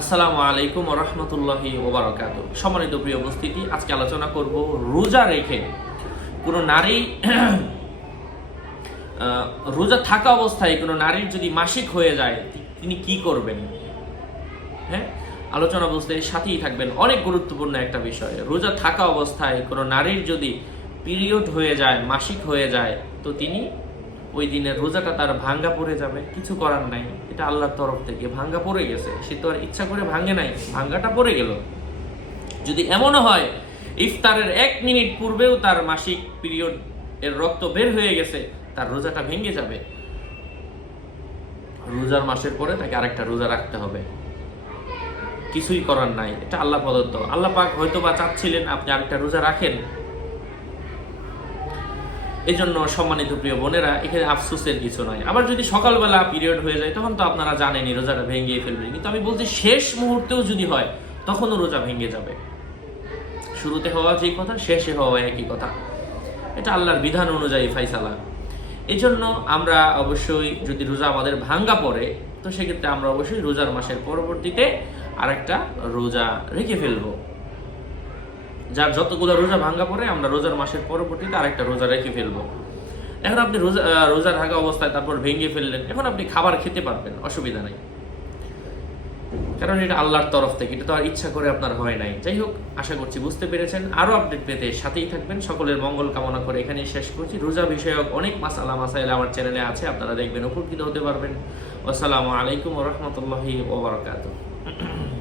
আসসালামু আলাইকুম ওয়া রাহমাতুল্লাহি ওয়া বারাকাতুহু। সম্মানিত প্রিয় উপস্থিতি, আজকে আলোচনা করব রোজা রেখে কোনো নারী রোজা থাকা অবস্থায় কোনো নারীর যদি মাসিক হয়ে যায় তিনি কি করবেন। হ্যাঁ, আলোচনা বুঝতে সাথেই থাকবেন। অনেক গুরুত্বপূর্ণ একটা বিষয়। রোজা থাকা অবস্থায় কোনো নারীর যদি পিরিয়ড হয়ে যায়, মাসিক হয়ে যায়, তো তিনি ওই দিনের রোজাটা তার ভাঙ্গা পড়ে যাবে, কিছু করার নাই। এটা আল্লাহর তরফ থেকে ভাঙ্গা পড়ে গেছে, সে তো আর ইচ্ছা করে ভাঙ্গে নাই, ভাঙ্গাটা পড়ে গেল। যদি এমনও হয় ইফতারের 1 মিনিট পূর্বেও তার মাসিক পিরিয়ড এর রক্ত বের হয়ে গেছে, তার রোজাটা ভেঙে যাবে। রোজার মাসের পরে তাকে আরেকটা রোজা রাখতে হবে, কিছুই করার নাই। এটা আল্লাহ প্রদত্ত। আল্লাহ পাক হয়তো বা চাচ্ছিলেন আপনি আরেকটা রোজা রাখেন। এই জন্য সম্মানিত প্রিয় বোনেরা, এখানে আফসোসের কিছু নয়। আবার যদি সকালবেলা পিরিয়ড হয়ে যায় তখন তো আপনারা জানেনই রোজাটা ভেঙে ফেলবেন, কিন্তু আমি বলছি শেষ মুহূর্তেও যদি হয় তখনও রোজা ভেঙে যাবে। শুরুতে হওয়া যেই কথা, শেষে হওয়া একই কথা। এটা আল্লাহর বিধান অনুযায়ী ফাইসালা। এই জন্য আমরা অবশ্যই যদি রোজা আমাদের ভাঙ্গা পড়ে, তো সেক্ষেত্রে আমরা অবশ্যই রোজার মাসের পরবর্তীতে আরেকটা রোজা রেখে ফেলবো। যার যতগুলো রোজা ভাঙ্গা পড়ে আমরা রোজার মাসের পরবর্তীতে আরেকটা রোজা রেখে ফেলবো। এখন আপনি রোজা থাকা অবস্থায় তারপর ভেঙে ফেললেন, এখন আপনি খাবার খেতে পারবেন, অসুবিধা নাই, কারণ এটা আল্লাহর তরফ থেকে, এটা তো আর ইচ্ছা করে আপনার হয় নাই। যাই হোক, আশা করছি বুঝতে পেরেছেন। আরো আপডেট পেতে সাথেই থাকবেন। সকলের মঙ্গল কামনা করে এখানেই শেষ করছি। রোজা বিষয়ক অনেক মাসাইল আমার চ্যানেলে আছে, আপনারা দেখবেন, উপকৃত হতে পারবেন। আসসালামু আলাইকুম ওয়া রাহমাতুল্লাহি ওয়া বারাকাতুহু।